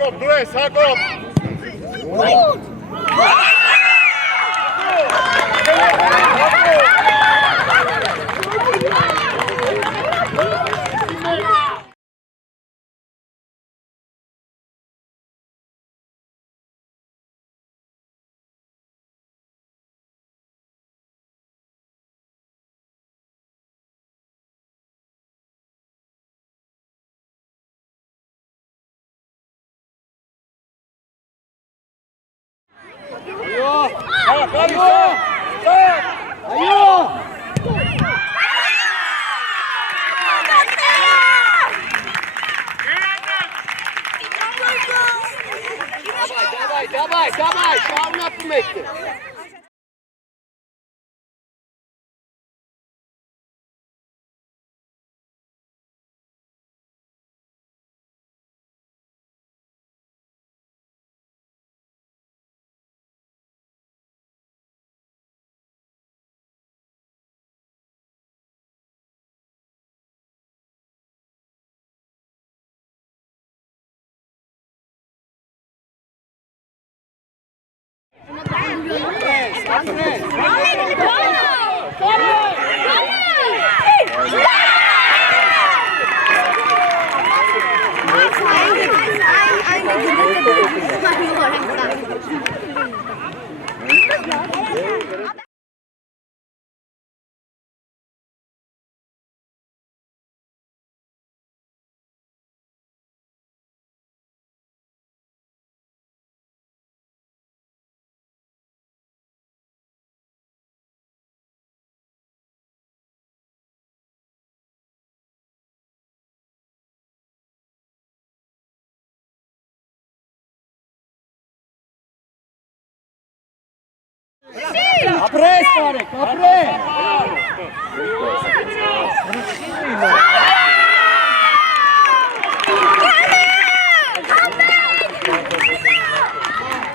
Հակոբ, դու ես, Հակոբ։ Давай, şahane ettin. Ապրես Տարեկ, ապրես։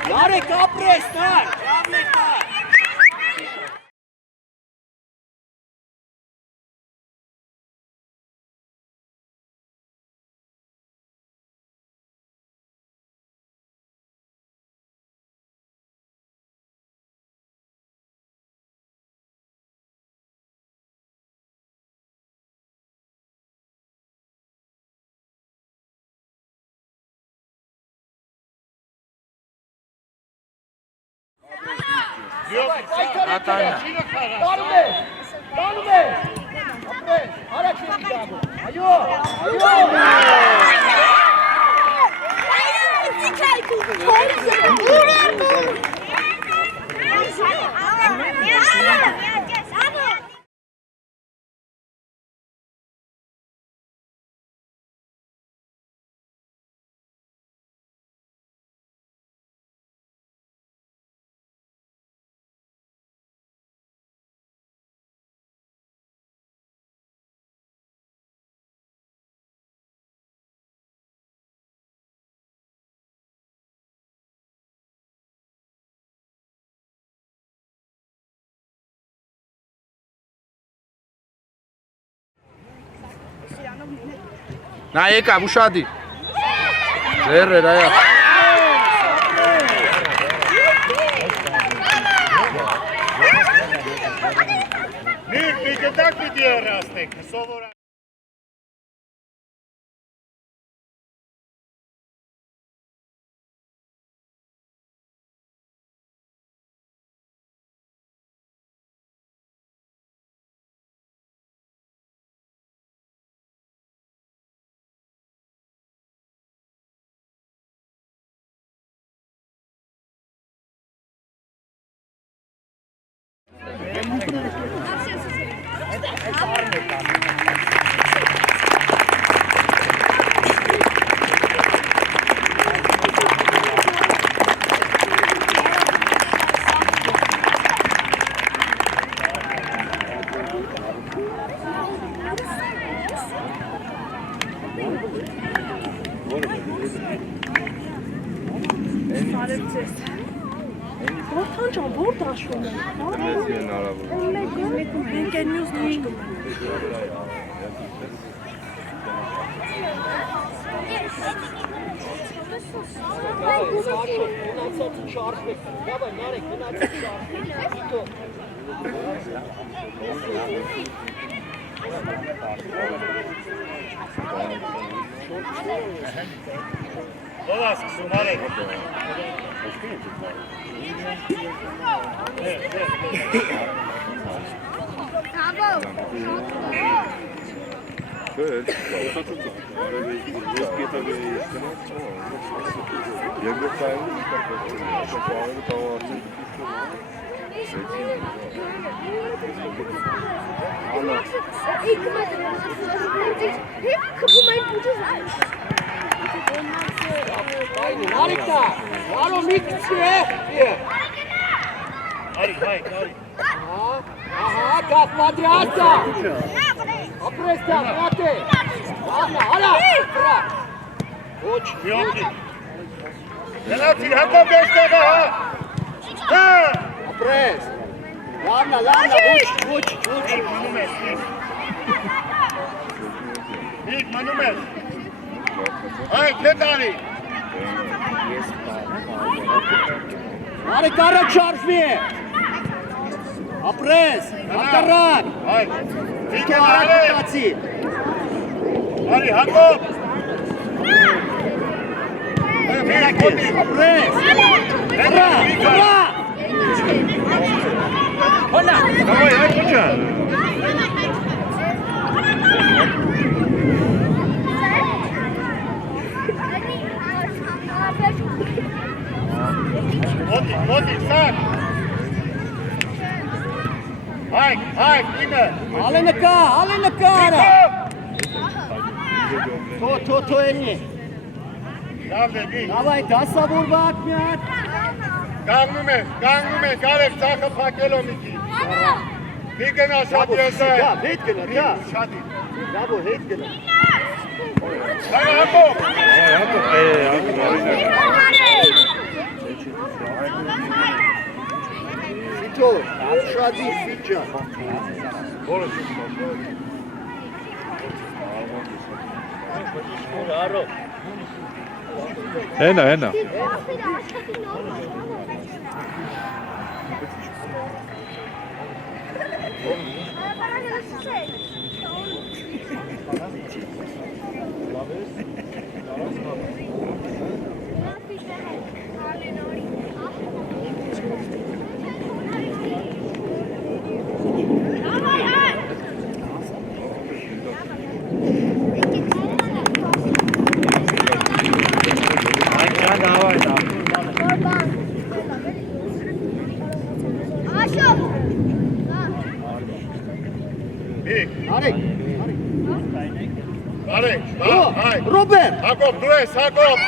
Տարեկ, ապրես, տար, ապրես, տար։ Natanya. Տանում է, ապրես, առաջ է դիգաբը, այո, Na եկավ ուշադի։ Ձեռեր այա։ Մի գտակ պիտի առաստեք, սովոր։ Որքան ջան, որ դաշվում են։ Մեծ հնարավոր։ Ընկերնյուզ դաշտում են։ Սաշո, գնացածը չարժվեք, դավայ, նարեք, գնացածը չարժվեք, իտո։ Ո՞վ ասում, նարեք։ Արիկտա, արո մի քիչ է։ Արի, հայ, արի։ Ահա, կապմադրյասա։ Ապրեստա, մատե։ Ալա, վրա։ Ոչ, Միոքի։ Գնացին հակով դեստեղը, հա։ Հա։ ապրես։ Լավնա, ոչ։ Միք մնում ես, Միք մնում ես։ Այ, կետ արի։ Արեք առաջ շարժվի։ Ապրես, հակառակ։ Այ, Իքե առաջ մտացի։ արի, հակով։ Մերակ ես, ապրես։ Վրա։ Հոլա։ Կամոյ, այ կուչա։ Մոտիկ, սակ։ Հայ, ինը։ Ալե նկա արա։ Թո ենի։ Լավ է, մի։ Դավայ դասավորվակ մի հատ։ Կանգնում ես, արեք ծախը պակելով միկի։ Մի գնա շատ եսը։ Դա, հետ գնա, դա։ Շատի։ Դավո, հետ գնա։ Հայ, հակով։ Սիթո, շադի ֆիջա։ Հենա։ Արեք, հայ։ Ռոբերտ։ Հակով, դու ես, Հակով։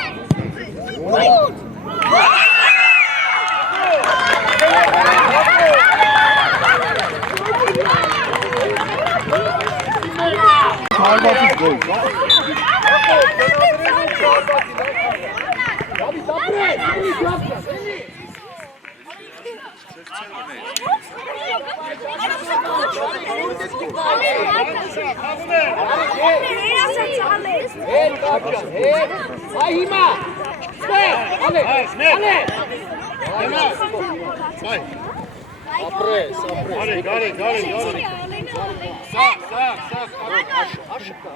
Հարվածից գոլ։ Այ հիմա։ Ալե։ Ապրես։ Արեք։ Սակ։ Աշկա։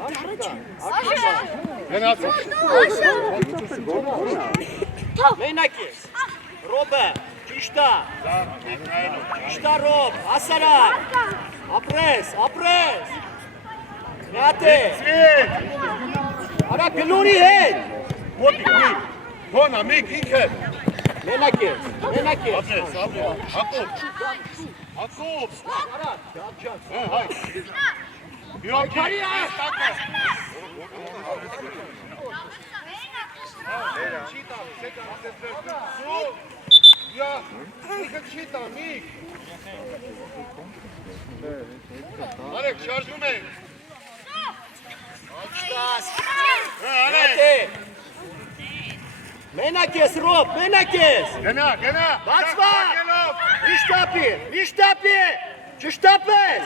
Գնացի։ Մենակ ես։ Ռոբերտ, ճիշտա։ Ճիշտա Ռոբ, ասարակ։ Ապրես։ Միատե։ Արա գլուրի հետ։ Մոտիկ, միք։ Հոնա, միք, ինքը։ Մենակ ես։ Ապրես, Հակով։ Հայ։ Միոքի, ստակը։ Միք։ Արեք, շարժում ենք։ Արեք։ Մենակ ես Ռոբ, մենակ ես։ Գնա։ Բացվակ։ Իշտապի։ Չշտապես։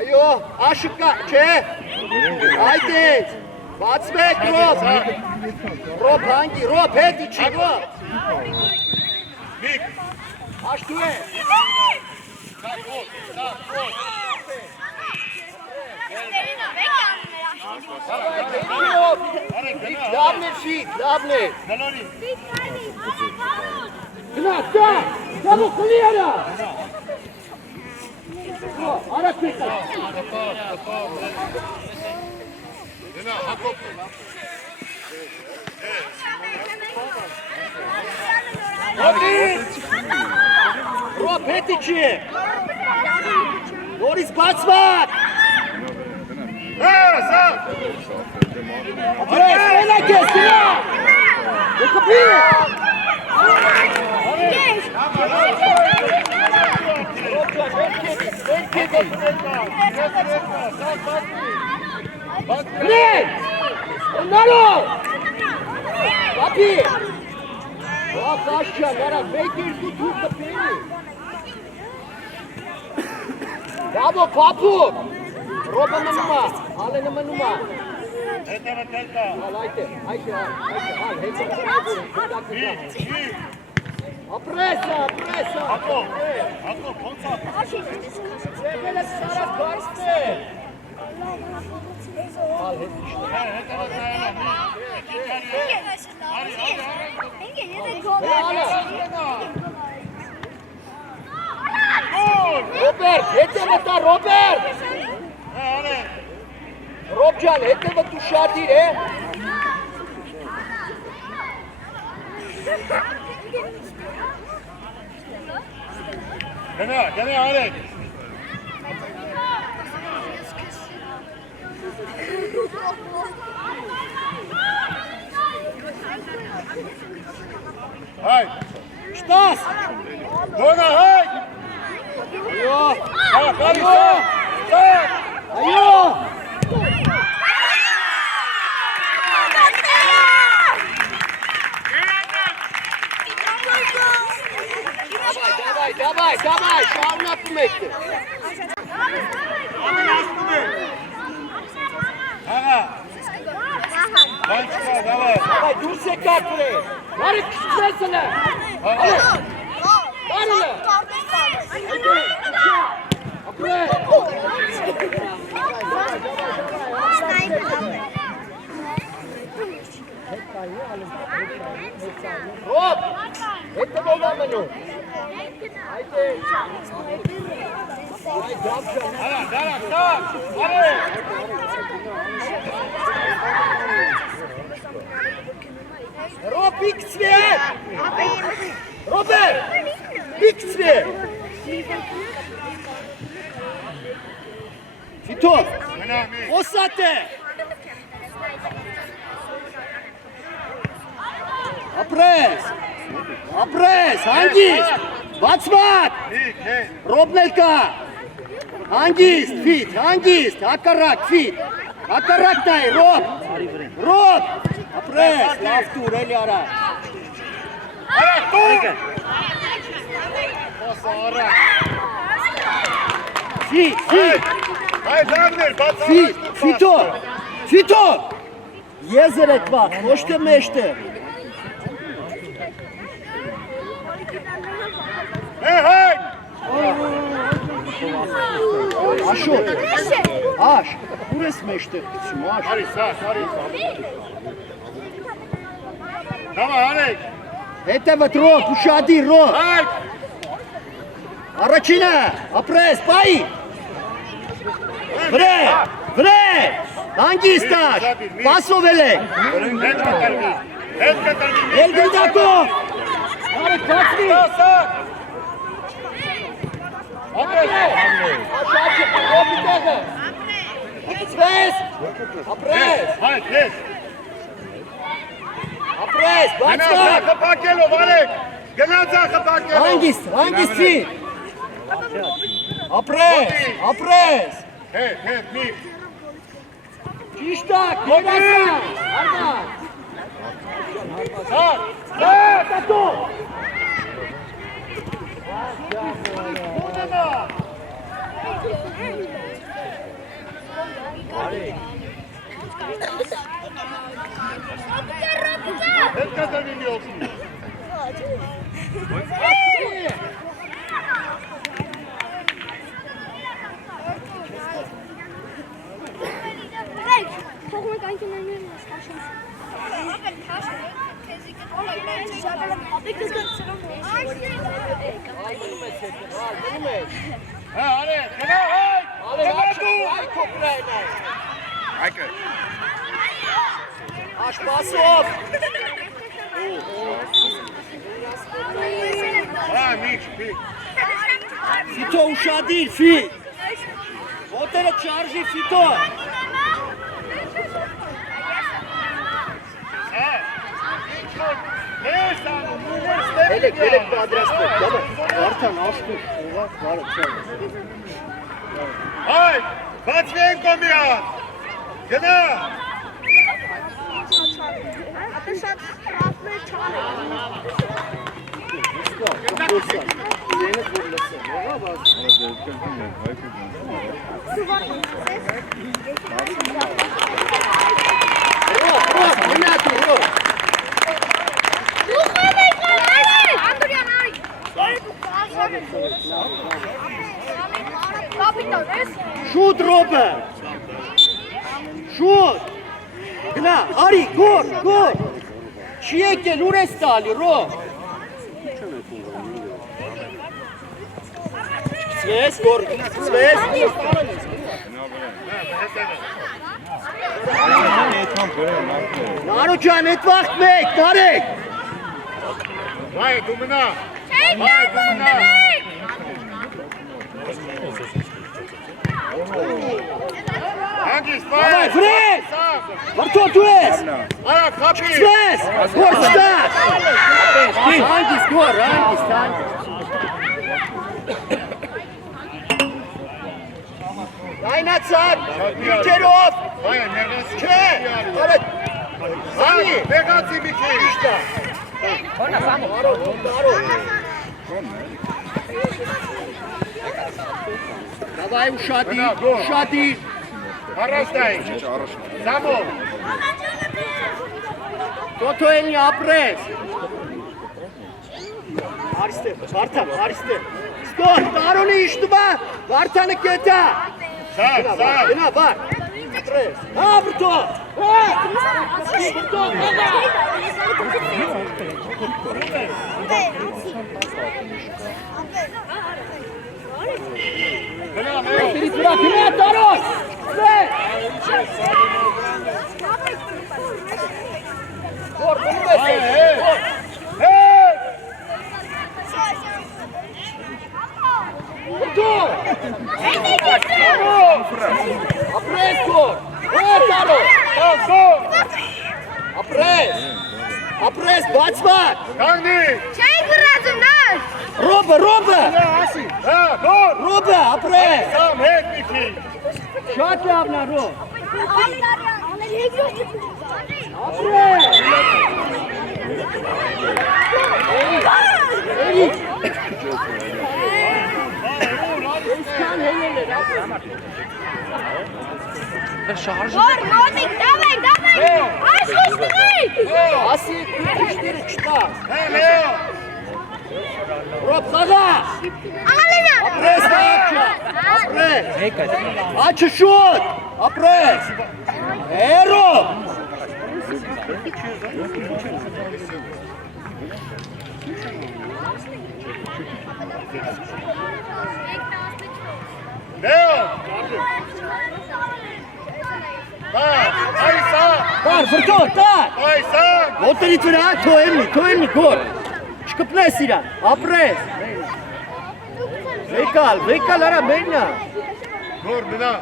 Այո, աշկա, չէ։ Այդ Բացվեք, Ռոբ։ Ռոբ հանգի, Ռոբ հետ իջի, Ռոբ։ Վիկ։ Աշտու է։ Լավն է շիտ, լավն է։ Դալորի։ Գնա, ստա, ստա խլի արա։ Արա քիքա։ Դնա, հակոպ։ Ռոբ հետ իջի։ Նորից բացվակ։ Սա։ Ապրես, մենակ ես, դնա։ Դուկպի։ Նեն, նալո։ Ապի։ Ռոբ աշջան, նարա, մեկ երկու թուր կպերի։ Դավո, պապուկ։ Ռոբը մնումա, ալենը մնումա։ Հետևը տելկա։ Ալ այդը, հետը, ապրեսա, ապրեսա։ Հակոպ, ոնց է։ Ձևել է սարած բարստ է։ Ալ հետ իշտը։ Հետևը տելկա։ Ռոբերտ, հետևը տա, Ռոբերտ։ Արե։ Ռոբ ջան, հետևը դու շատիր է։ Գնա, արեք։ Հայ, Շտաս։ դոնա հայ։ Այո, Սա։ այո։ Давай, շարունակում եք։ Աղա։ Բանչկա, դավայ։ Давай, դուրս եկա կրե։ Մարի քշտես ըլը։ Բարելը։ Ապրե։ Ռոբ, հետևով ամնում։ Այդե։ Այ դապշան։ Դարա, արե։ Ռոբ, իքցվի։ Ռոբեր, իքցվի։ Ֆիտո, Գնա, մի։ խոսատ է։ Ապրես, հանգիստ, բացվակ, Ռոբն էլ կա, հանգիստ, ֆիտ, հանգիստ, հակառակ, ֆիտ, հակառակ նայ, Ռոբ, ապրես, լավ տուր, էլի արա, Արա, տուր։ Խոսա, արա։ ֆիտ, Հայ, դարներ, բացա։ Ֆիտո, եզեր էդ վաղ, ոչ թե մեջտը, Հայ։ Աշոտ, աշ, ուր ես մեջտեղ գցում, աշ, Արի, սա։ Դավա, արեք։ հետևդ Ռոբ, ուշադիր Ռոբ, Հայ։ առաջինը, ապրես, պայի, վրե, հանգիստ աշ, պասով էլեք, Հետ կտրվի։ էլ գնդակով, արեք կացվի, աշաչը, Ռոբի տեղը, գծվես, ապրես, Հայ, քեզ։ ապրես, Գնա, բացվակ, ձախը պակելով, արեք։ Գնա, ձախը պակելով։ հանգիստ ֆի, ապրես, Հետ, մի։ ճիշտակ, երասան, արման, Սար։ տատո, Հետքա դավինի ոսի։ Հա, արե, գնա, գնա դու։ Այ կոպրայն այ։ Այկը։ Աշպասով։ Հա, միջ, միջ։ Ֆիտո ուշադիր, ֆի։ Ոտերը չարժի ֆիտո։ Հա։ Ես անում, ես Ելեք պատրաստեք, գաբա։ Արդան աշտուր, բարը չեմ։ Հայ, բացվենք կոմիան։ Գնա։ Շուտ ռոբը։ Շուտ։ Գնա, արի, գոր, գոր։ Չի եկել, ուր ես տալի, ռոբ։ Սկսվես, գոր, սկսվես։ Նարո ջան, էդ վաղտ մեկ, տարեք։ Հայ, դու մնա։ Հանգիստ, Давай, վրես։ Վրդո դու ես։ Արա, կապի։ Սկսվես, գոր չտակ։ Հանգիստ, գոր, հանգիստ, հանգիստ։ Այնացան, իջերով։ Հայ, ներնաս Չէ, արա, Հայ, բեղացի մի քիչ։ իշտա։ Давай, ушади, ушади։ Առաջտային։ Սամով։ Տոտո էնի ապրես։ Արիստե, Վարդան, արիստե։ Ստոր, տարոնի իշտուվա, Վարդանը կետա։ Սա։ Գնա, վար։ Ապրես։ Հա, վրդո։ Վրդո, գնա։ Գնա, տարոն։ Գոր, բնում ես։ Վրդո։ Ապրես, գոր։ Տարոն։ Ապրես։ Ապրես, բացվակ։ Կանգնի։ Չէի գրածում նար։ Ռոբը, ռոբը։ Հա, գոր։ Ռոբը, ապրես։ Սամ, հետ մի քիչ։ Շատ լավն է, ռոբ։ Ապրես։ Որ մոտիկ, դավայ, աշխուշ տղայք։ Ասի, քիշները չտաս։ Հա, Լեո։ Ռոբ, խաղա։ Ալենա։ Ապրես, աչը, ապրես։ Աչը շուտ, ապրես։ Հերոբ։ Լեո։ Այ սա։ Տար, վրդո, տար։ Այ սա։ Ոտերից վրա, թոյեմնի, գոր։ Չկպնես իրան, ապրես։ Վեկալ, արա, մեննա։ Գոր, մնա։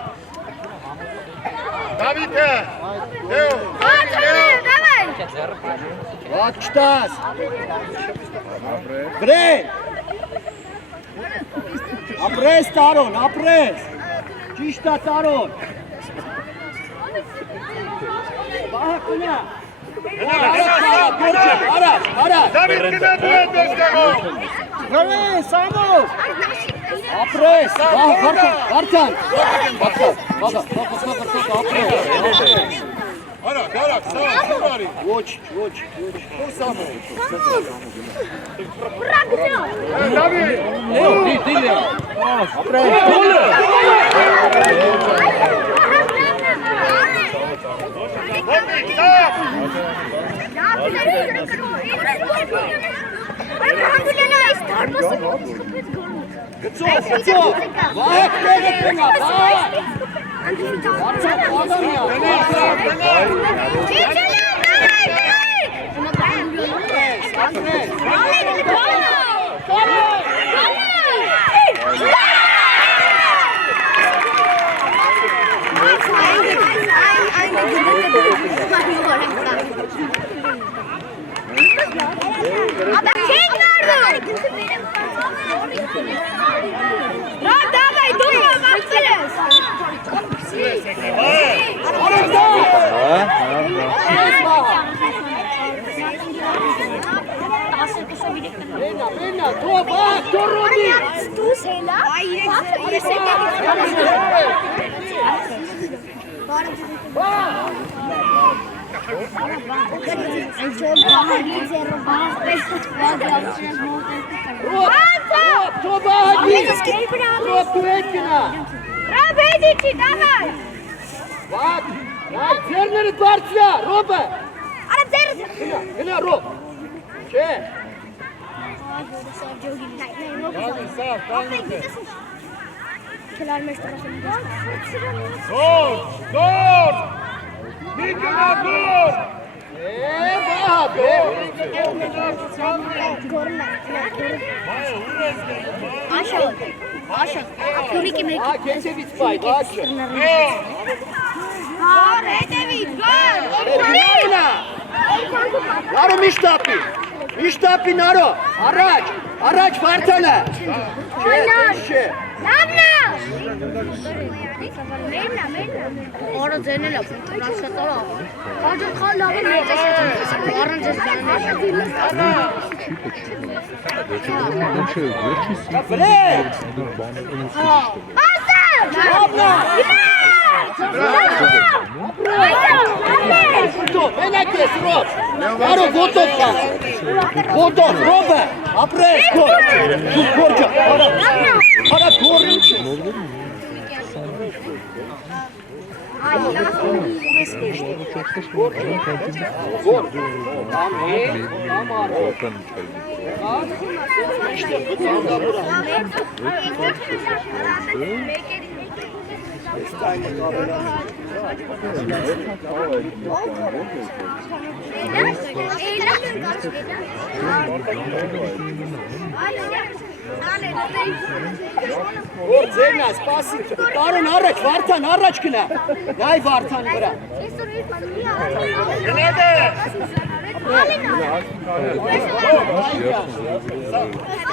Դավիթը։ Լեո։ Դավայ։ Ված չտաս։ Գրեն։ Ապրես, տարոն, ապրես։ Ճիշտ է, տարոն։ Բահակունա։ Արա։ Դավիթ գնա դու հետ ոստեղով։ Գրեն, սամով։ Ապրես, Վարդան։ Արա, սա, բարի։ Ոչ։ Խոսամո։ Դավիթ։ Գծով։ Վայք տեղետնա, վայք։ Ձերներդ բարձրա, Ռոբը։ Արա ձեր։ Գնա Ռոբ։ Չէ։ Քելար մեր տրախում։ Գոր։ Մի գնա գոր։ Աշա, ապյուրիկի մեկ։ Կեցևից պայդ, աշը։ Գոր, հետևից, գոր։ Նարո միշտապի նարո, առաջ վարդանը։ Չէ։ Լավնա։ Մեննա։ Որը ձենելա, ռասկատալա։ Հաջող խալ լավ է առանց ես Մենակ ես, Ռոբ, նարո գոտով կան, Ռոբը, ապրես, դուք գորջա, արա գոր ինչ ես։ Գոր, ամեն, ամարով, իշտեղ բծանդաբուրա։ Որ ձերնա, սպասի, տարոն առաջ, վարդան առաջ կնա, նայ վարդան վրա։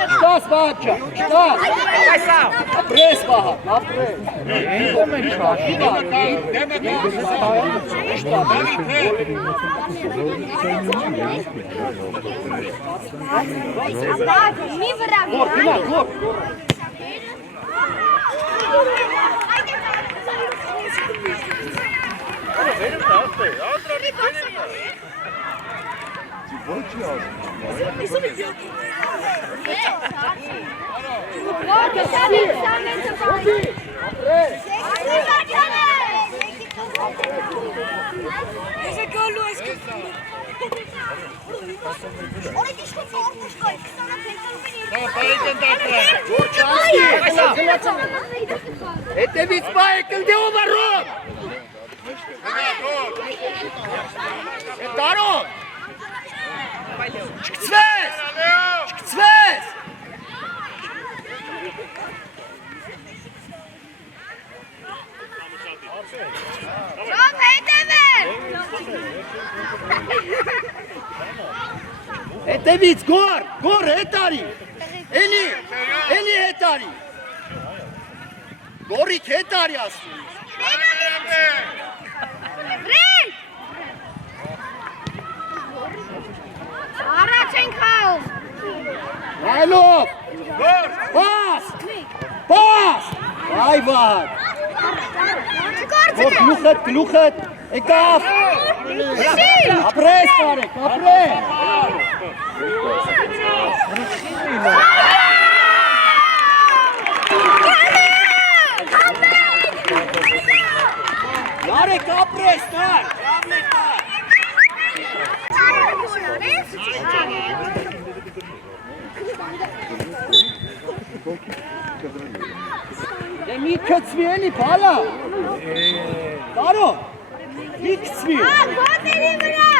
Շտաս վահաճա, շտաս, ապրես վահատ, ապրես։ Մի վրա Գոր, գնա, գոր։ Հետևից բայ կլդեով առով։ Տարոն։ Չկցվես։ Շոպ հետևել։ Հետևից գոր, հետարի։ Էլի հետարի։ Գորիկ հետարի ասում։ Վրեն։ Առաջ ենք խաղ։ Այլով։ Պաս։ Այ վար։ Գլուխդ, եկավ։ Ապրես տարեք, ապրես։ Տարեք, ապրես, տար։ Մի կծվի էլի, բալա։ Տարո, մի կծվի։ Գոտերի վրա։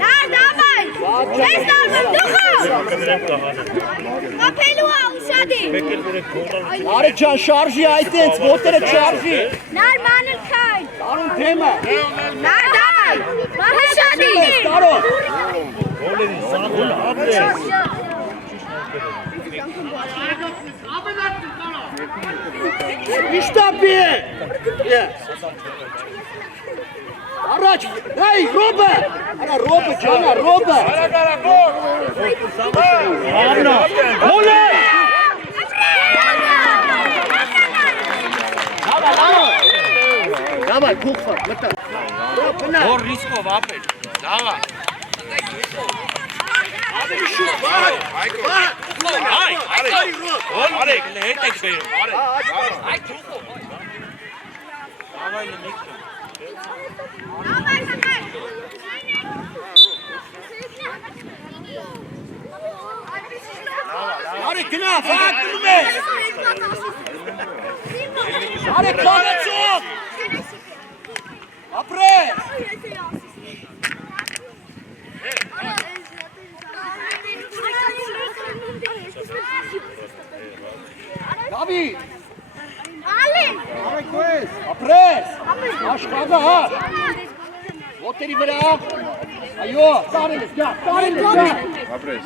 Նար, դավայ։ Ես դարմեմ, դուխո։ Կապելու հա, ուշադի։ Արի ճան շարժի այդենց, ոտերը չարժի։ Նար, մանր քայն։ Տարուն թեմը։ Նար, դավայ։ Ուշադի։ Տարո։ Իշտապի է։ Առաջ, այ, ռոբը։ Արա ռոբը, ճանա, ռոբը։ Անա, հոլե։ Դավայ, կուղվա, մտա։ Ռոբնա։ Որ ռիսկով ապել, դավա։ Ավելի շուտ, վահ, վահ։ Այ, արեք, հետ եք բերում, արեք։ Այ, ճուխով։ Դավայ լմիք։ Արեք, գնա, վահ, գնում ես։ Արեք, կողացով։ Ապրես։ Դավիթ։ Ալին։ Արեք ես, ապրես։ Աշխագա, հա։ Ոտերի վրա։ Այո, տարել ես, գա, տարել ես, գա։ Ապրես։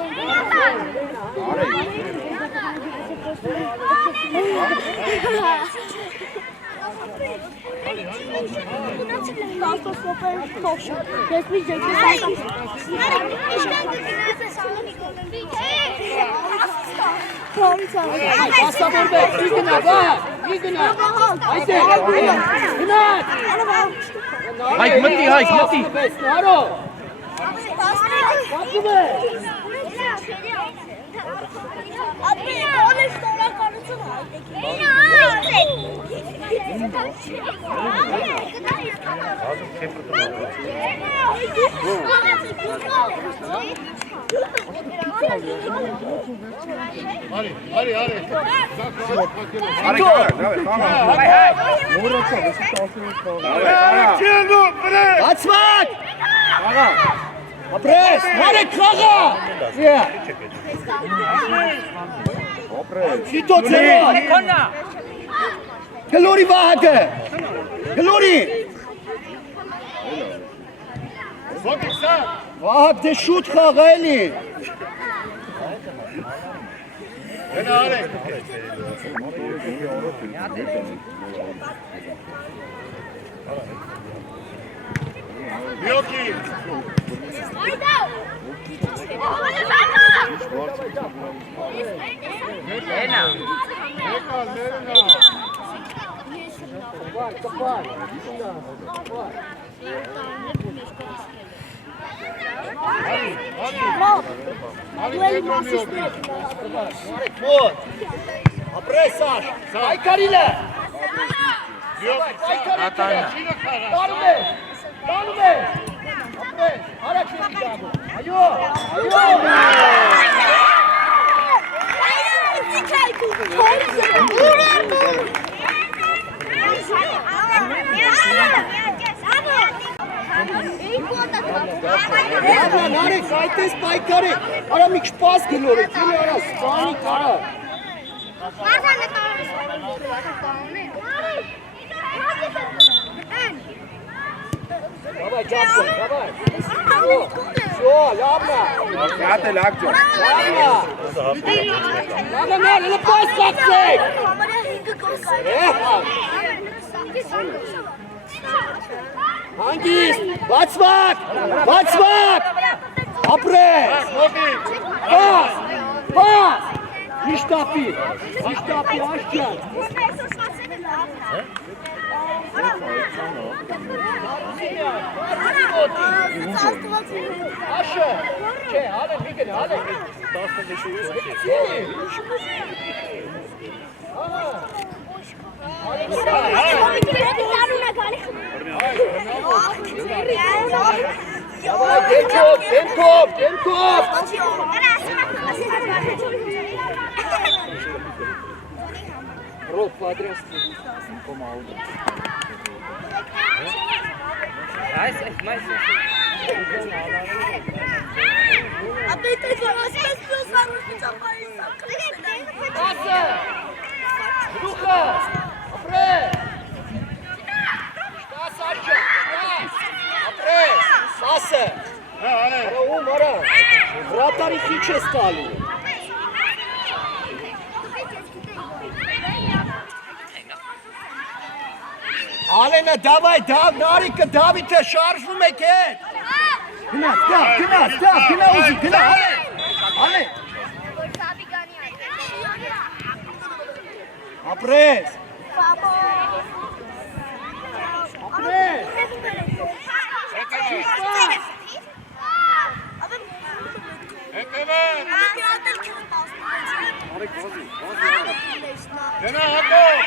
Պաստավորվեք, մի գնա, վա, մի գնա։ Այդե, գնաց։ Հայք մտի, հայք մտի։ Նարո։ Կապում է։ Ապի, գոլը շտորականություն հայտեք։ Արի։ Բացվակ։ Ապրես, հարեք խաղա։ Շիտո ծերո։ Գլորի վահակը։ Գլորի։ Վահակ դե շուտ խաղա էլի։ Գնա արեք։ Միոքի։ Ներնա։ Մոտ։ Ապրես Սաշ։ Այկարիլը։ Տանում է։ Ապրես, հարակ ես գաբը։ Այո, Նարեք, այդպես պայքարի, արա մի քիչ պաս գլորեք, իլի արա, սպանի կարա։ Давай, Джабко, давай. Все, ябна. Յատել ակջո։ Ябна, նա, պաս կացեք։ Հանգիստ, բացվակ, ապրես, պաս, Հիշտապի, աշճան։ Աշը, չէ, հալեն միգն, հալեն։ Դենքով։ Ռոբ, պատրաստ։ Rucha! Apres! Šta Saša? Apres! Sase! Ara, ara! Vratari hiće stali. Alena, давай, Narika, davite, šaržu me ket! Gına, uzi, gına, ale! Apres! Apres! Gena Jakob!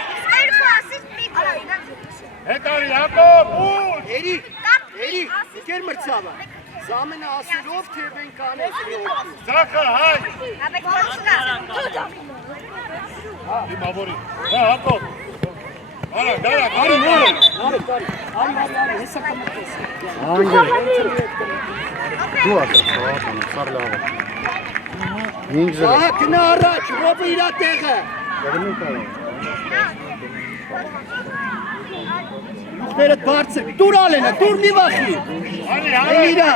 Հետարի Jakob, ուր! Երի, եկեր մրցավա, զամենը ասելով թև են կանես լոպի։ Ձախը, հայ! Իմավորի, Jakob! Արա, դարա, Արի, հեսա կմտես։ Դու ակր, սարլավը։ Ինձ Ահա, գնա առաջ, Ռոբը իրա տեղը։ Եղնին կարող։ Ուղբերդ բարձր, տուր ալենը, տուր մի վախի։ Արի, Են իրա,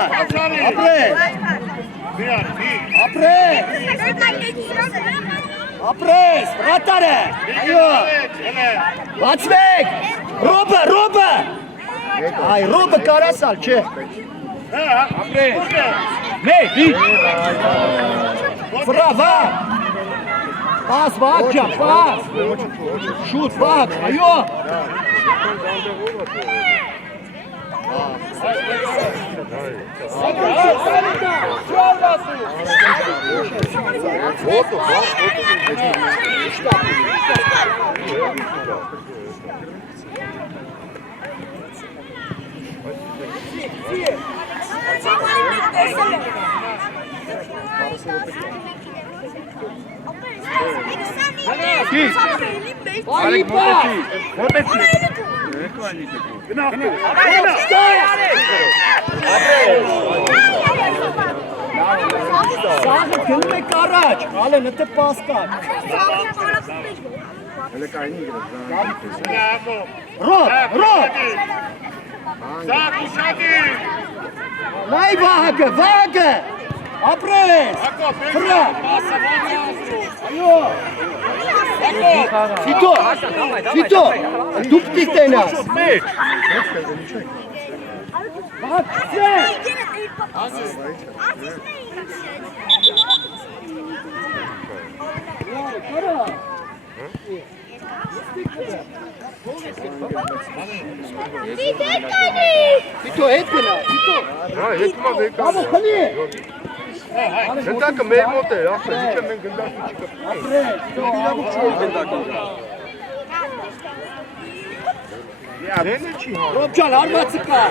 ապրես, ապրես, վրատարը, այո, բացվեք, Ռոբը, այ, Ռոբը կարասալ, չէ, ապրես, մեկ, վրա, վակ, պաս, վակ ջան, պաս, շուտ, վակ, այո, Սաղը գնում եք առաջ, ալեն ըտը պաս կար։ Ռոբ, Ձախ ուշադի, նայ վահագը, ապրես, վրա, այո, Ֆիտո, դու պտի տենաս։ Բացեք։ Ֆիտո, հետ գնա, Ֆիտո։ Հա, հետմա վեկա։ Բավո, խլի։ Գնդակը մեր մոտ է, ախր, իչը մենք գնդակը չկա։ Ապրես, իրավուկ չի գնդակը։ Դենը չի հա։ Ռոբ ջան, արվածը կա։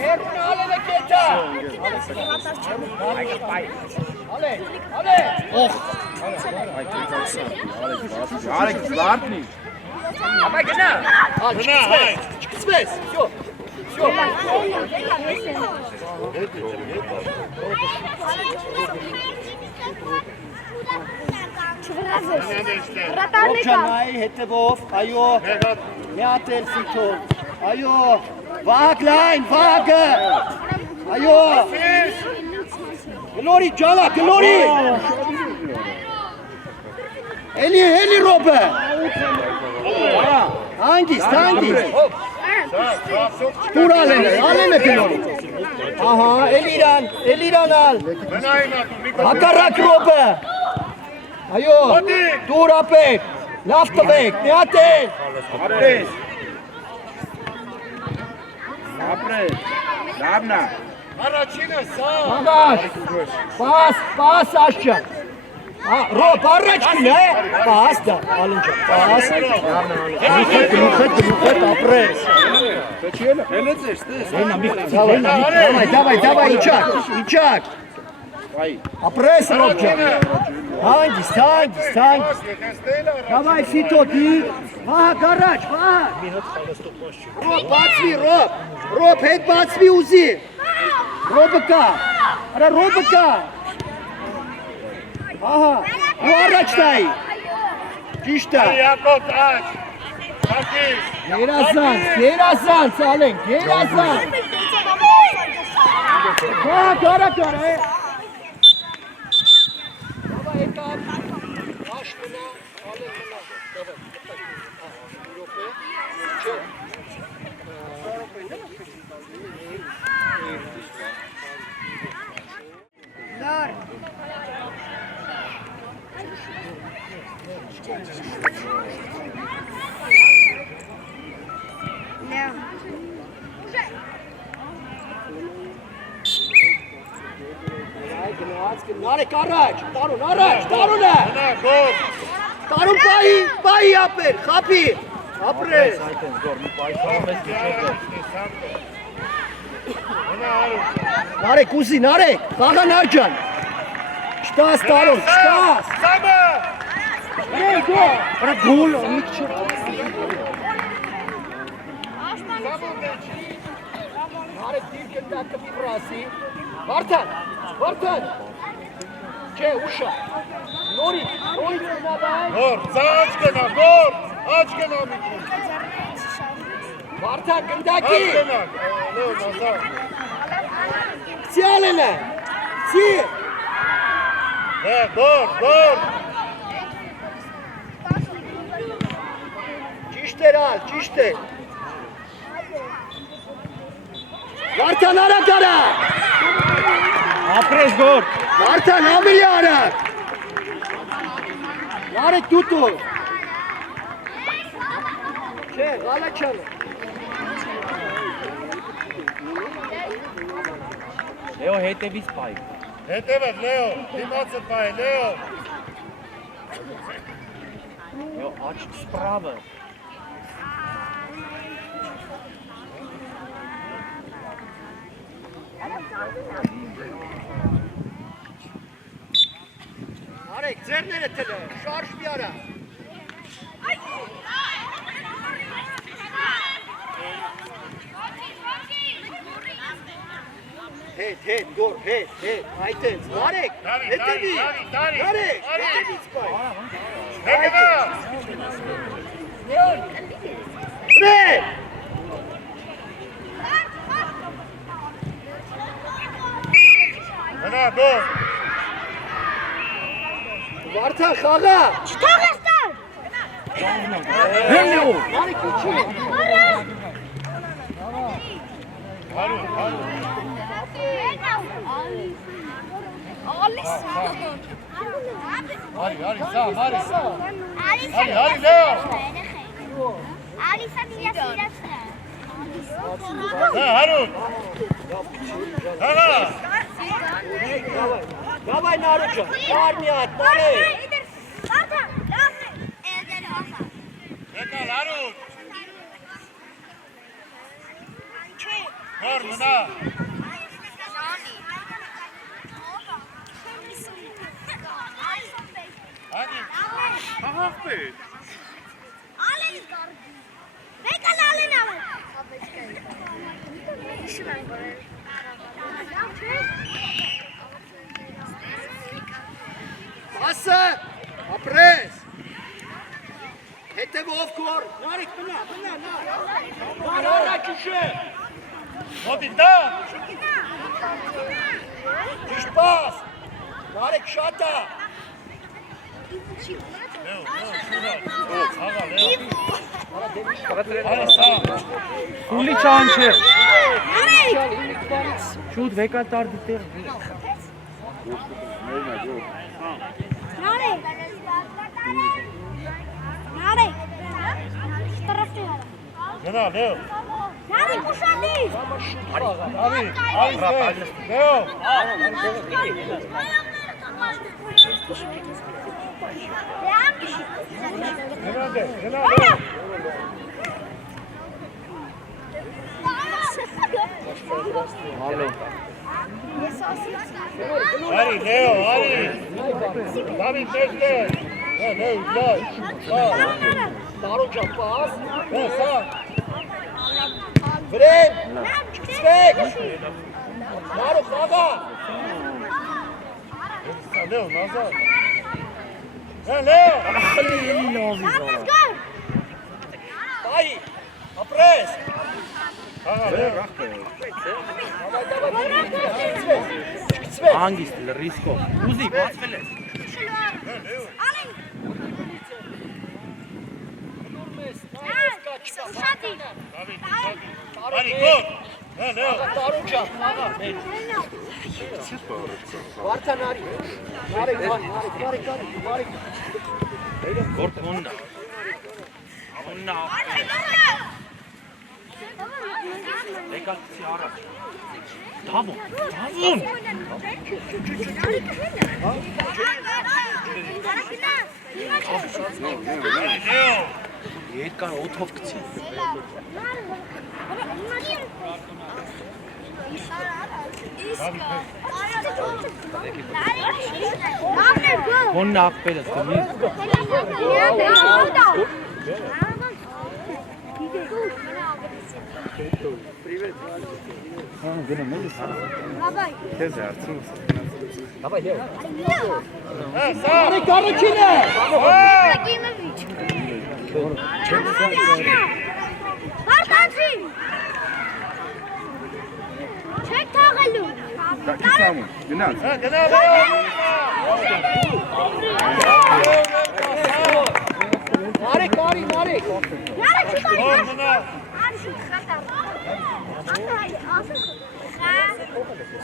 Հերուն ալեն է կետա։ Ալե։ Օխ։ Արեք, լարդնի։ Ապա գնա, չկծվես, всё, всё։ Ռոբջանայի հետևով, այո, մի հատ էլ Ֆիտո, այո, վահագ լայն, վահագը, այո, գլորի ջալա, գլորի, Էլի Ռոբը։ Հանգիստ։ Դուր ալեն է գնորից։ Ահա, էլի իրան ալ։ Հակառակ Ռոբը։ Այո, դուր ապեք, լավ տվեք, միատեն։ Լավն է։ Առաջինը սա։ Հանգաշ, պաս աշճան։ Ռոբ, առաջ կին է, պաս դա, ալնջան, պաս։ Գլուխետ ապրես։ Դավայ, իչակ։ Ապրես Ռոբ ջան։ Հանգիստ։ Դավայ սիտոտի, վահակ առաջ, վահակ։ Ռոբ, բացվի, Ռոբ, հետ բացվի ուզի։ Ռոբը կա, Ահա, ու առաջ տայի։ Ճիշտ է։ Յակոբ աչ։ Հակիս։ Գերազանց, ալեն, գերազանց։ Կարա։ Դավայ եկավ, աշ մնա, ալեն մնա։ Լար։ Նարեկ առաջ, տարուն է։ Տարուն պայի ապեր, խապի, ապրես։ Նարեկ ուզի, խաղան արջան։ Չտաս տարուն, չտաս։ Սամը։ Գոլ, Նարեկ դիրկն դա կպի վրասի։ Վարդան։ Չէ, ուշա։ Նորից մնադայ։ Գոր, սա աչ գնա միջին։ Վարդան, գնդակի։ Նազար։ Սիալեն է։ Սի։ Գոր։ Ճիշտ է։ Վարդան արագ արա։ Ապրես գոր։ Վարդան ավելի արագ։ Նարեկ դուտու։ Չէ, գալաչանը։ Լեո հետևից պայ։ Հետևդ, Լեո, դիմացը պայ, Լեո։ Լեո աչ սպրավը։ Նարեկ, ձերները թլը, շարժ մի արա։ Հետ, գոր, այդենց, Նարեկ, հետևի, Նարեկ, հետևից պայ։ Հետևա։ Բրե։ Հնա, գոր։ Վարդան, խաղա։ Չթողես տար։ Հենլիու։ Նարեկ իչի։ Հարու։ Հարի, սամ, հարի, Լեո։ Ալիսա դիասիրացնա։ Հարուն։ Հաղա։ Դավայ Նարեջան, կար մի հատ, Նարեկ։ Եկալ, Հարուն։ Գոր, մնա։ Հաղավ պետ։ Ալենից գարդի։ Մեկալ ալեն ավեն։ Իշում են գորել։ Ասը, ապրես։ Հետևով կոր։ Նարեկ, մնա։ Նար առաջ ուշե։ Մոտի դա։ Ճիշտ պաս։ Նարեկ շատ է։ Ուլի չանչը։ Շուտ վեկատար դիտեր։ Գնա, Լեո։ Նարի, ուշանի։ Արի, Լեո։ Գնա, Լեո։ Արի, Լեո, արի։ Դավիթ, տեսնե։ Լեո, Տարո ճապաս։ սա։ Վրեն, չկցվեք։ Տարո խաղա։ Լեո, նազար։ Լեո։ Բայ, ապրես։ Հանգիստ լրիսկով։ Ուզի, բացվել ես։ Արի, գոհ։ Լեո։ Տարո ճապ, խաղա։ Վարդան արի։ Մարի։ Գործ հոննա։ Հոննա։ Եկացի առաջ։ Դավոն։ Լեո։ Երկար օթով գցի։ Հոննա աղբերս կմի։ Մարի կարիքին է։ Վարդանցի։ Չեք թաղելու։ Գնա, Լեո։ Մարի։ Նարի, չտարի։ Գոհ, գնա։ Արի շուտ խատար։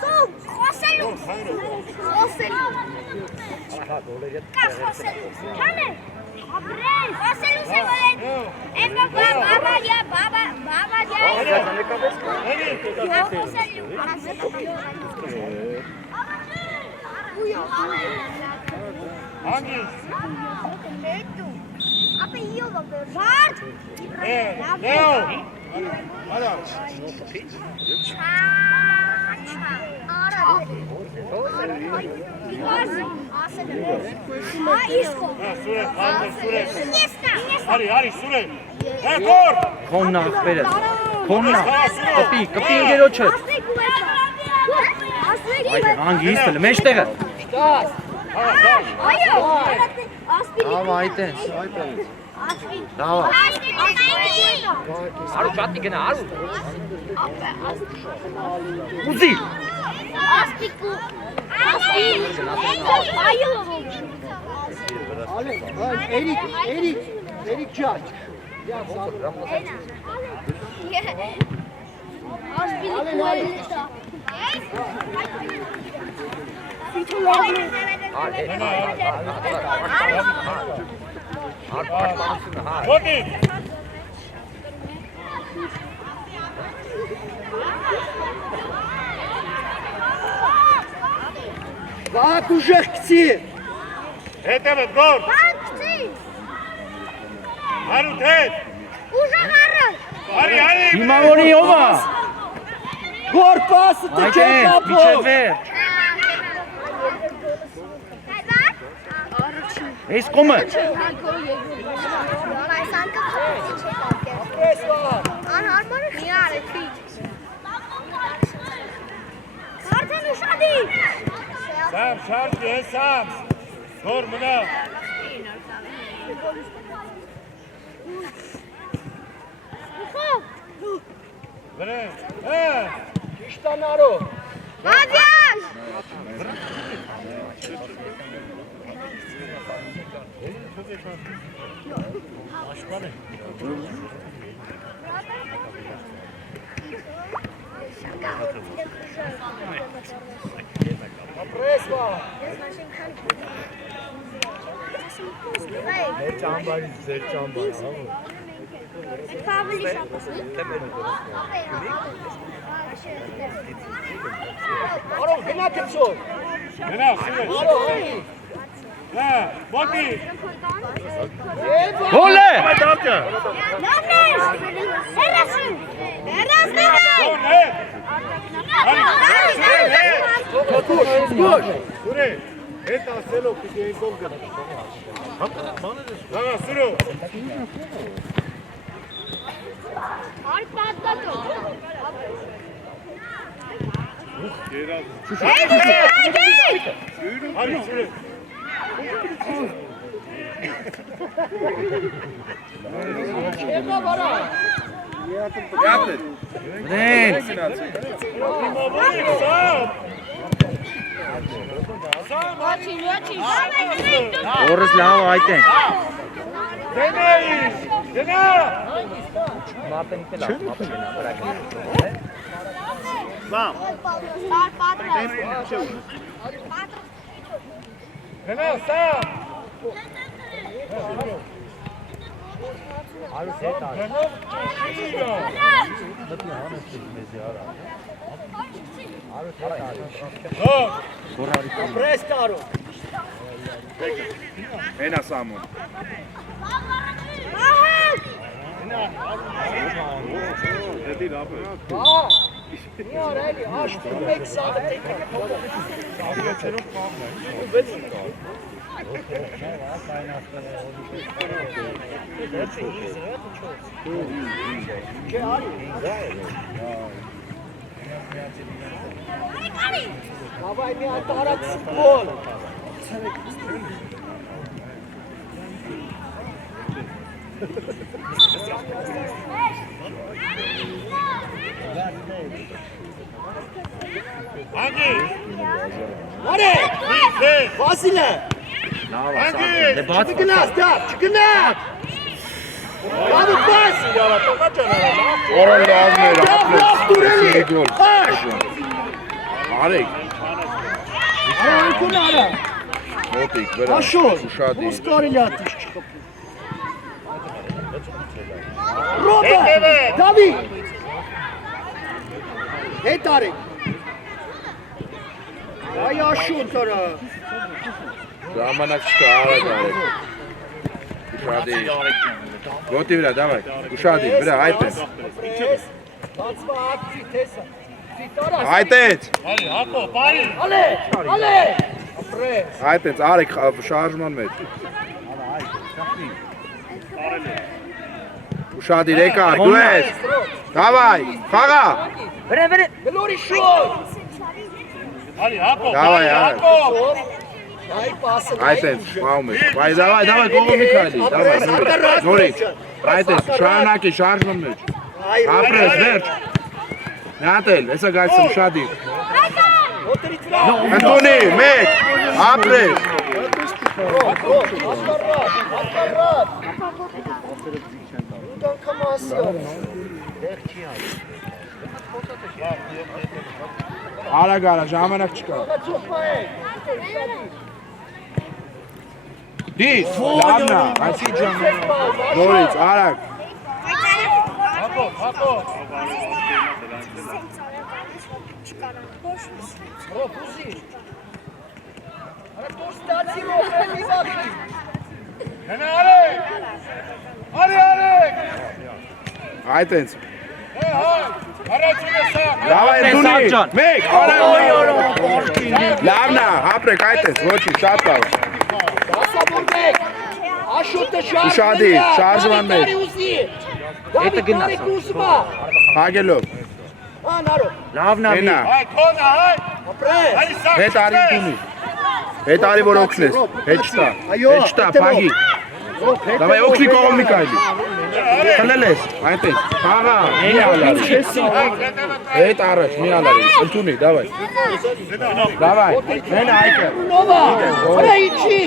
Սու, խոսելու։ Կա խոսելու։ Չան է։ Ապրես։ Խոսելու սե վորեն։ Էմը բաբալյա։ Կա խոսելու։ Հանգիստ։ Ապե իով վարդ։ Լեո։ Առաջ։ Արի, սուրե։ Գոր։ Հոննա աղբերս։ Հոննա։ Կպի ինգերոչը։ Հանգիստ էլ, մեջտեղը։ Ավ այտենց։ Դավա։ Արու ճատի գնա, արու։ Ուզի։ Էրիկ ջաջ։ Ոտի։ Վահակ ուժեղ կցի։ Հետևդ, գոր։ Հարութ հետ։ Ուժեղ առը։ Արի։ Հիմա որի ովա։ Գոր պասը Այտենց, տքեր միջև կապով։ վերջ։ Այս կոմը։ Ապրես վահակ։ Անհարմարը մի արեցի։ Արդեն ուշադի։ Սամ, շարժի, սամ։ Գոր մնա։ Վրեն, Իշտանարո։ Ադյաշ։ Արոն գնա թեցո։ Գնա, սուրը։ Հա, ոտի։ Գոլ է։ Սուրը, հետ ասելով պիտի այն գոլ գնա։ Հա, սուրը։ Hadi sürü. Orası lava ayten. Deneyiz. Dene. Dene sağ. Prestaro. Ένα Σάμον. Ne arayli? Aşk bilmek sağda tekrar. Давай мне атарат футбол. Hangi? Hadi! Bitti. Vasile! Hangi? Çıkın astar! Çıkın at! Hadi pas! Orada almıyor. Yap Dureli! Baş! Arek. Aykun ara! Motik, vera. Aşol! Ушади. Ускорили атыш çıkıp. Robert! David! Hey Tarık! Ay aşun tara! Ժամանակ չկա, արագ արեք։ Ушади. Գոտի վրա, դավայ։ Ушади, վրա, այդպես։ Բացվա ակցի տեսա։ Ֆիտարա։ Այդպես։ Hadi Hako, pari. Ale! Ale! Ապրես։ Այդպես, արեք շարժման մեջ։ Ушади, ռեկար, դու ես։ Դավայ, խաղա։ Գլորի շոտ։ Hadi Hako, Davay, pari davay. Hako. Ay pası. Այդպես, շփում ես։ Բայ, դավայ, կողմի քայլի, դավայ։ Նորի։ Այդպես, շարունակի շարժման մեջ։ Ապրես, վերջ։ Նատել, հեսա գայցը Ушади։ Անտոնի, մեկ, ապրես։ Buradan kaması. Արագ արա, ժամանակ չկա։ Դիս, լավնա, այսի ժամանակ։ Նորից, արագ։ Hako, Hako. Dene Arek. Hadi Arek. Այդպես։ Hey, hay. Aracını sağ. Դավայ, Անտոնի, մեկ, արագ։ Լավնա, ապրեք, այդպես, ոչի, շատ լավ։ Ասաբուրբեք։ Աշոտը շարժ։ Ушади, շարժման մեջ։ Это գնաց։ Հագելով։ Անարո։ Լավն ալի։ Հենա, Hay, kona, hay. Ապրես։ Hadi sağ. հետ արի տունի։ Հետ արի, որ օգնես։ Հետ չտա, Այո, հետ չտա, պագի։ Դավայ, օգնի կողմի կայլի։ Խլել ես, այդպես, խաղա, մի ալարի։ Հետ առաջ, մի ալարի, ընտունի, դավայ։ Դավայ, հենա այդը։ Նովա։ Վրա իջի։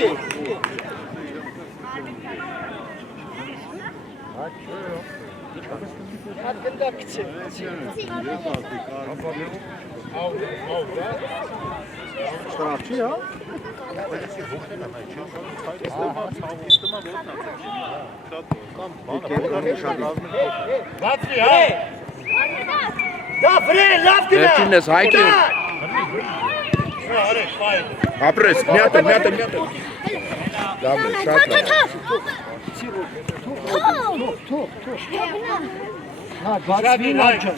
Բացի, հա։ Դա վրեն, լավ գնա։ Վերջինն ես հայկի։ Արեք, ֆայլ։ Ապրես, մի հատ։ Լավ է, շատ լավ։ Հա, բացվի նաչը։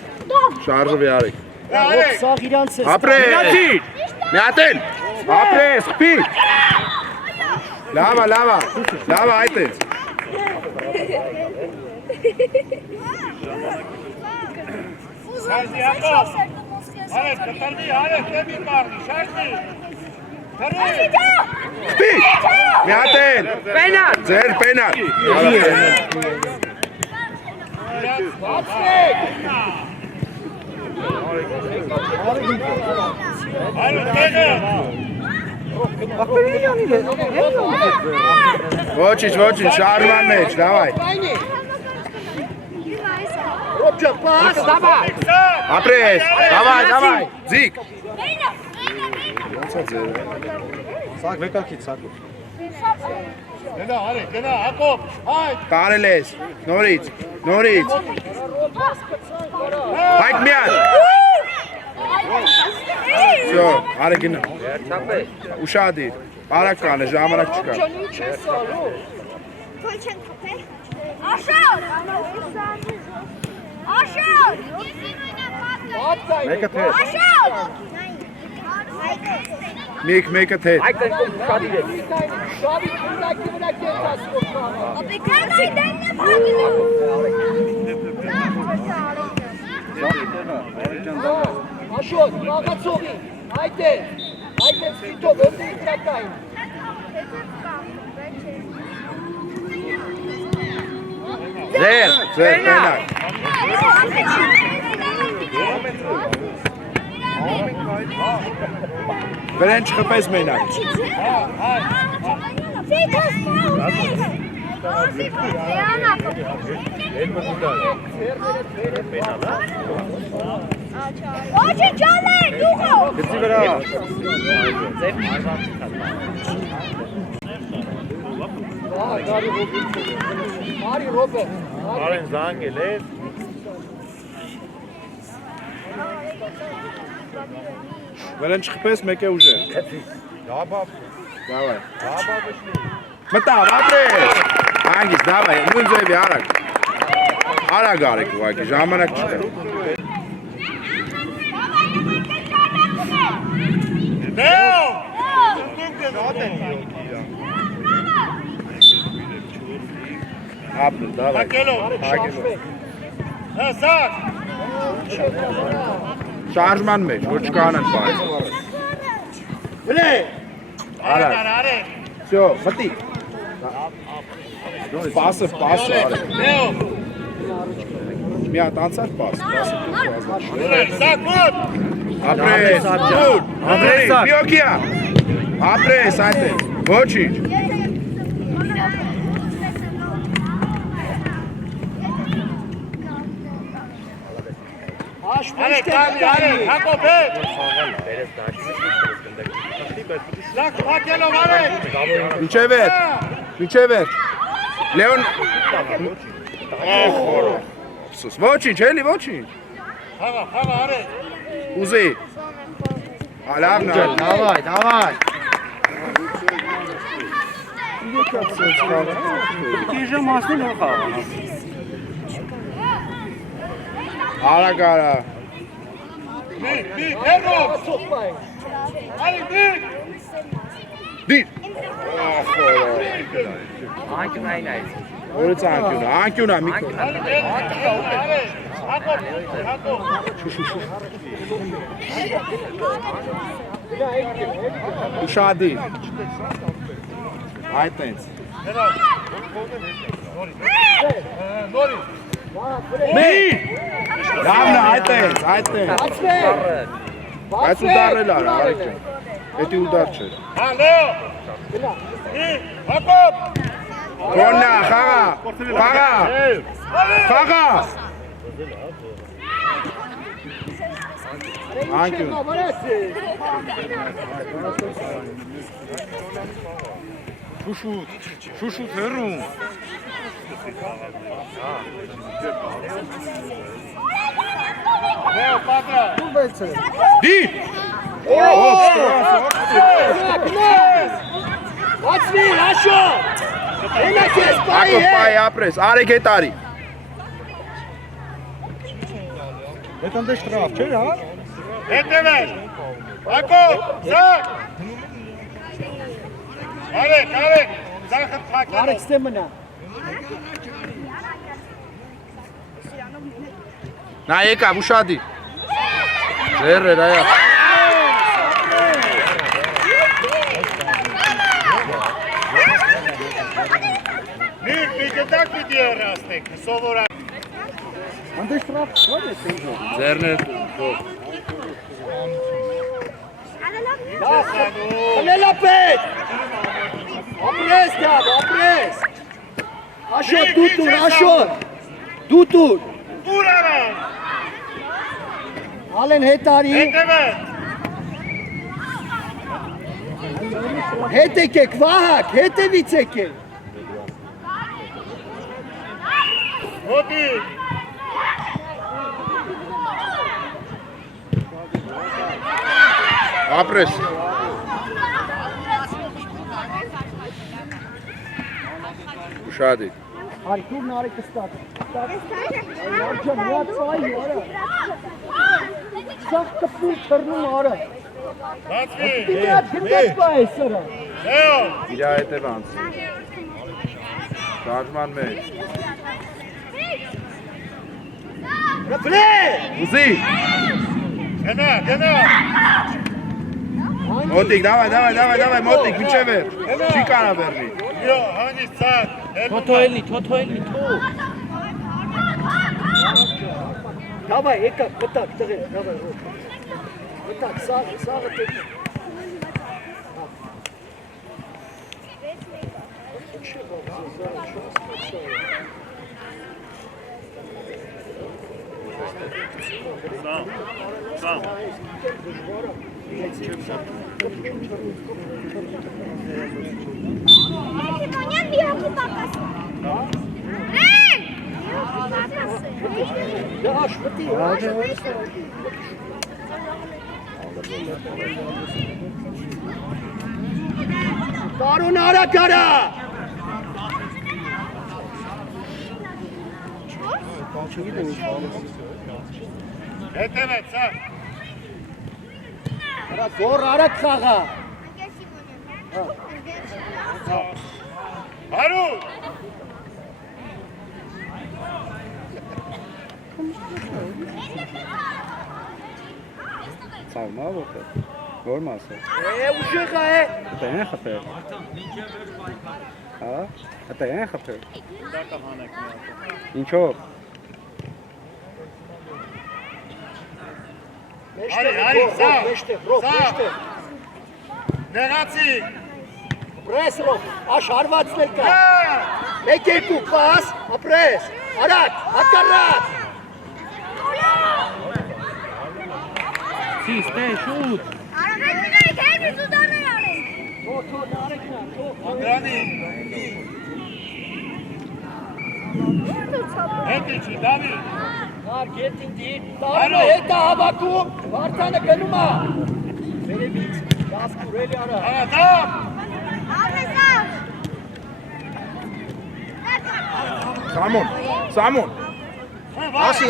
Շարժվի արեք։ Արեք։ Սաղ իրանց է։ Ապրես։ Մի հատ էլ։ Ապրես, խփի։ Լավ է, այդպես։ Շարժի, Հակոբ։ Արեք, կտրվի, արեք, դեպի մարմի, շարժի։ Հրի։ Խփի։ Մի հատ էլ։ Պենալ։ Ձեր պենալ։ Արեք, տեղը։ Ոչինչ, շարժման մեջ, դավայ։ Ռոբջա, պաս, դավայ։ Ապրես, դավայ, ձիկ։ Գնա, արեք, գնա, Հակոբ, հայտ։ Կարել ես, նորից։ Հայք միան։ Всё, արեք գնա։ Ուշադիր, բարակ կանը, ժամանակ չկա։ Մեկը թետ։ Աշոտ, մաղացողի, այդ է ստիտով, ով դե իտրակային։ Ձեր, պենակ։ Վրեն չխպես մենակ։ Очень ջալե, դուղով։ Գծի վրա։ Արի Ռոբերտ։ Արեն զանգել է։ Վրեն չխպես, մեկ է ուժը։ Դավայ։ Մտավ, ապրես։ Հանգիս, դավայ, նույն ձևի արագ։ Արագ արեք ուղղակի, ժամանակ չկա։ Դեո։ Ապրես, դավայ։ Հակելով։ Հսակ։ Շարժման մեջ, որ չկանան պահել։ Վրե։ Արեք։ Всё, մտի։ Պասը արեք։ Դեո։ Մի հատ անցար պաս, պասը դու պասը։ Սակոտ։ Ապրես, միոկիա։ Ապրես, այդպես, ոչինչ։ Արեք, արեք, Հակոբ հետ։ Լակ փակելով արեք։ Մինչև վերջ։ Լեոն։ Ախորոս, ոչինչ, էլի ոչինչ։ Խաղա, արեք։ Ուզի։ Լավն է։ Դավայ։ Արագ արա։ Դիք, հերով։ Արեք, դիք։ Դիր։ Ախորոս։ Որից անկյունա, միկո։ Հակոբ։ Ուշադիր։ Այդտենց։ Նորի։ Մի։ Լավն է, այդտենց։ Այս ուդարել արա, արեք է։ Էդի ուդար չէ։ Հա, Լեո։ Հակոբ։ Կոննա, խաղա, խաղա, խաղա։ Անկյուն։ Շուշուտ հեռում։ Դի։ Ացվի, հաշո։ Հենակ ես, պայի Ակով պայի ապրես, արեք հետ արի։ Հետևել։ Ակով, զակ։ Արեք, զախը թակելով։ Արեք ստե մնա։ Նա եկավ, ուշադի։ Ձեր էր այա։ Մի գտակ պիտի երաստեք, սովորակ։ Անդես տրաֆ, ո՞ր է տենջո։ Ձերն էր։ Խլելապետ։ Ապրես դավ, ապրես։ Աշոտ, դուտուր, աշոտ։ Դուտուր։ Ուր արան։ Ալեն հետ արի։ Հետևել։ Հետ եկեք, վահակ, հետևից եկեք։ Հոտի։ Ապրես։ Ուշադի։ Արքուրն արեք ստատ։ Աջան, հատ սայի, արա։ Սաղ կպուր չրնում արա։ Բացվի։ Իրա գնդակ պա է սրա։ Լեո։ Իրա հետև անցի։ Շարժման մեջ։ Ռպլե։ Ուզի։ Գնա։ Մոտիկ, դավայ, մոտիկ, միջև էր։ Չի կարա բեռնի։ Յո, հանից ցած։ Թոթոելի, թո։ Դավայ, եկակ, մտակ, տղեր, դավայ, ռոք։ Մտակ, սաղը տեք։ Դաշ, մտի, Տարուն արակ արա։ Հետևել, ցած։ Արա զոր արակ խաղա։ Հարու։ Սաղմա ոտը, որ մասը։ Ուժեղա է։ Ատա են խպեր։ Հա, ատա են խպեր։ Ինչով։ Արի, սաղ։ Մեջտեղ, ռոք, մեջտեղ։ Նեղացի։ Պրես ռոք, աշ հարվածներ կա։ Մեկ երկու պաս, ապրես, արակ, հակարակ։ Սիստե, շուտ։ Անդրանի։ Հետի չի, դավի։ Նար գետին դիր, տարումը հետա հավակում, վարդանը գնում է։ Վերևից, դասք ուրելի արա։ Արա, դավ։ Սամոն։ Ասի։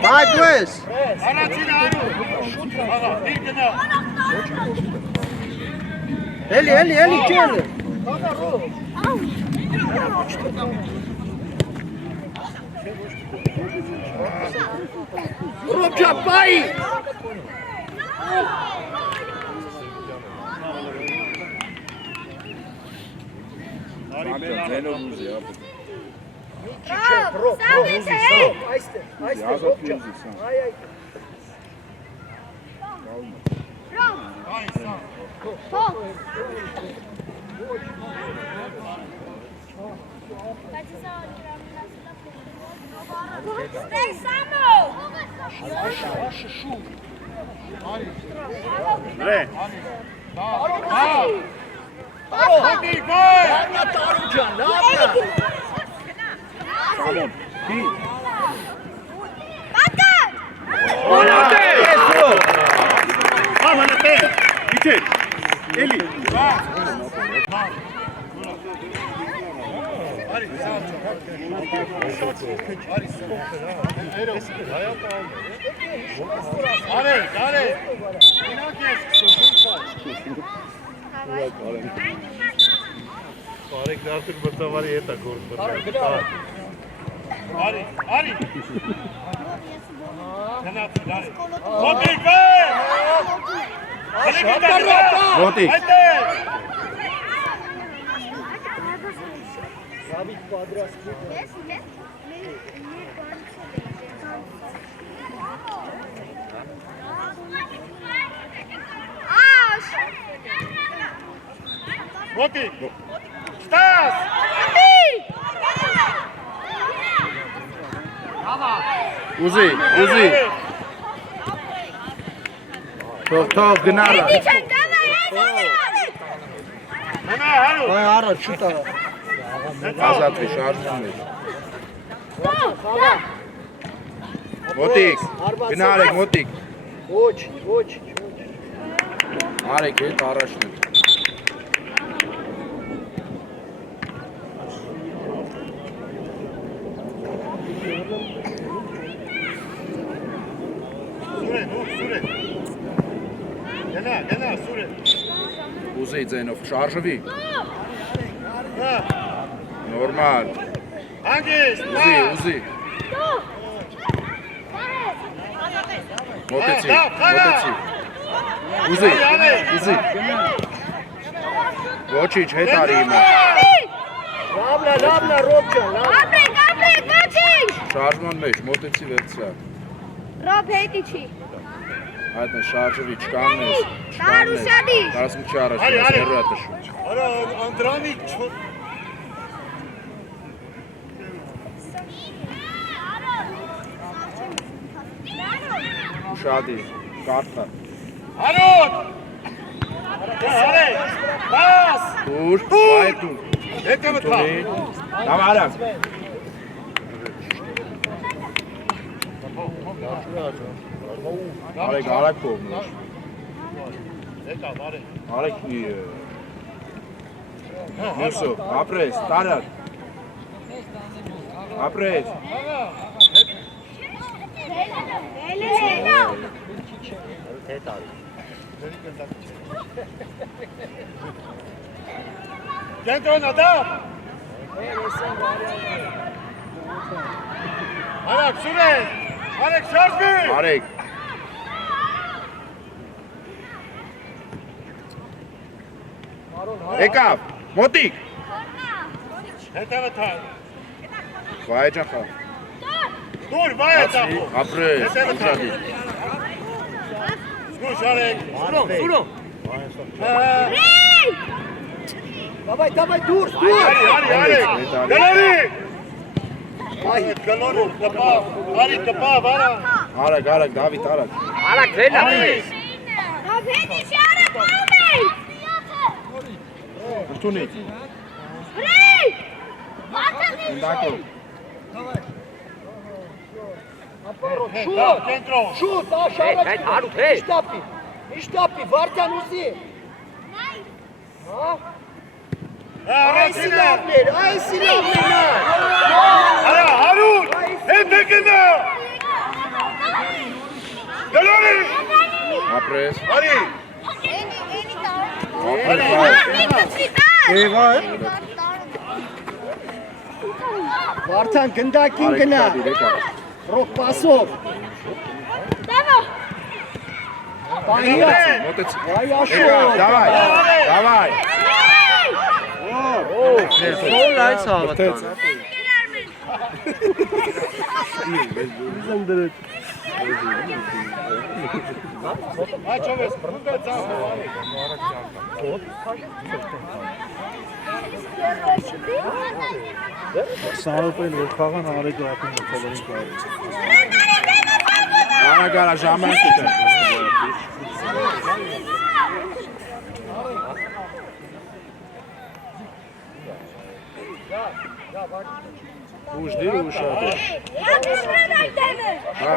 Բայ դու ես։ Անացին արու։ Աղա, դիր գնա։ Էլի, կել։ Ռոբջա, պայի։ Այստեղ, ռոբջա։ Այ։ Մոտիկ։ Մոտիկ։ Ստաս։ Ուզի։ Թող գնալը։ Հնա հարու։ Այ արա շուտա։ Ազատվի շարժվում է։ Մոտիկ, գնալեք մոտիկ։ Ոչ։ Արեք հետ առաջն է։ Սուրեն։ Գնա, Սուրեն։ Ուզի ձենով շարժվի։ Նորմալ։ Հանգիստ։ Ուզի։ Մոտեցի։ Ուզի։ Ոչինչ, հետ արի իմը։ Լավնա, Ռոբջան, լավ։ Շարժման մեջ, մոտեցի վերցրա։ Ռոբ հետի չի։ Այդ է շարժվի, չկաննես։ Տարուսյանի։ 10 միջ առաջ, հեռու է տշում։ Արա Անդրանի Շադի, կարթա։ Հարոտ։ Արե։ Բաս։ Դուր, բայ դուր։ Հետո մտա։ Լավ արած։ Արեք կողմը։ Հետո բարե։ Արեք Մուսո, ապրես, տարար։ Ապրես։ Կենտրոնը դա։ Արեք Սուրեն։ Արեք շարժվի։ Արեք։ Եկավ, մոտիկ։ Հետո մտա։ Վայ ջախա։ Դուր, վայ ծախո։ Ապրես, Հետո մտա։ ուժադի։ Սուրեն շարեք։ Սուրեն։ Давай, դուրս։ Արի։ Գնալի։ Այ գնալու կպա, արի կպա, վարա։ Արագ, Դավիթ, արագ։ Արագ վելա։ Ռոբ հետի չի արա պալմեյ։ Ընդունի։ Ընդակով։ Շուտ, աշարակ։ Իշտապի, վարդյան ուզի։ Այս իրավներ նա։ Արա, հարուն, հետ է գնա։ Գնալի։ Ապրես։ Արի։ Վարդյան գնդակին գնա։ Ռոք պասով։ Մոտեցի։ Այ աշոր։ Դավայ։ Սոլ այս հավատան։ Աչով ես, բունդը ծախով արի։ Սարոպեն որ խաղան արեգ ապին մտելերին կարի։ Անագարա ժամանակ է։ Ուժ դիր ուժ ադի։ Հա։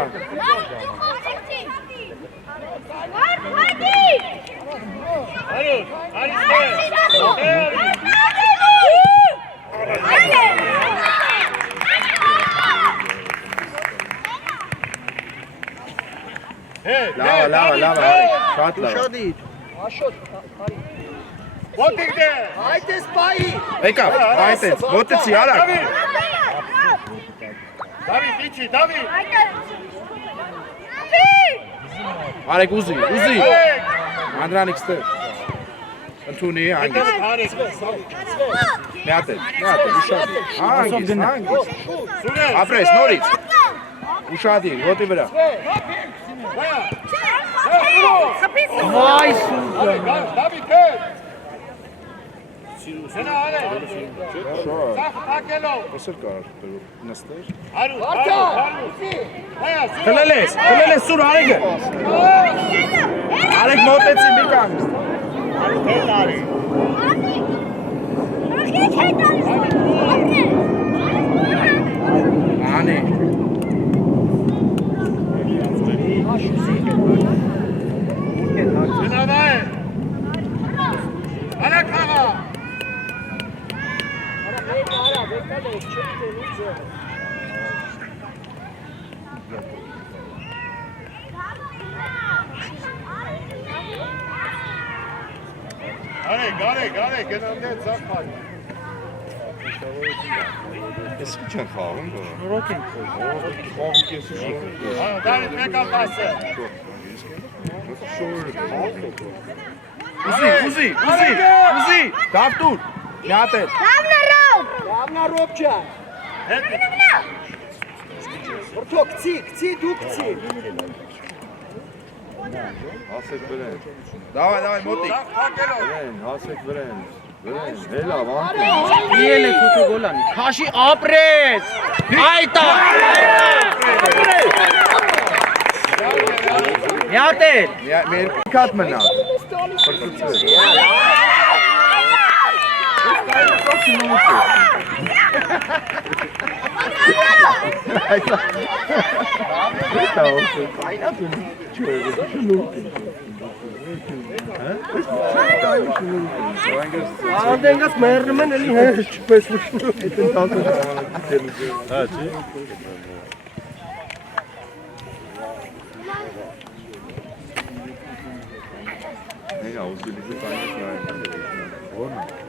Լավ, շատ լավ։ Աշոտ, արի։ Ոտիկ դե։ Այդ էս պայի։ Եկա, այդ է, ոտեցի, արագ։ Դավիթ, իջի, Դավիթ։ Արեք ուզի։ Անդրանիկ ստեր։ Ընդունի, հանգիստ։ Միատ է, ուշադիր։ Հանգիստ։ Ապրես, նորից։ Ուշադիր, ոտի վրա։ Վայ սուկը։ Դավիթ, հետ։ Սենա արե։ Սախ պակելով։ Ոսր կար, նստեր։ Հարու։ Խլել ես սուր արեգը։ Արեգ մոտեցի մի կանգ։ Հետ արի։ Անի։ Սենա վայ։ Արա կաղա։ Արեք, գնամ դե ծախ պակ։ Ես ինչ են խաղում, Նորոք ենք Դավիթ, մեկ ալ տասը։ ուզի, դավտուր, միատ է։ Լավնա ռոբջան։ Որթո, կցի, դու կցի։ Հասեք վրեն։ Դավայ, մոտիկ։ Վրեն, հասեք վրեն, հելա, վանտի։ Իել է թութու գոլանի։ Քաշի ապրես։ Այտա։ Միատել։ Մեր կատ մնա։ Պրծուցվեր։ Անդենգաս մերնում են էլի հեչ չպես վշնում։ Հա, չի։ Նեգա, ուզի լիզի պայնես նայել։ Որն է։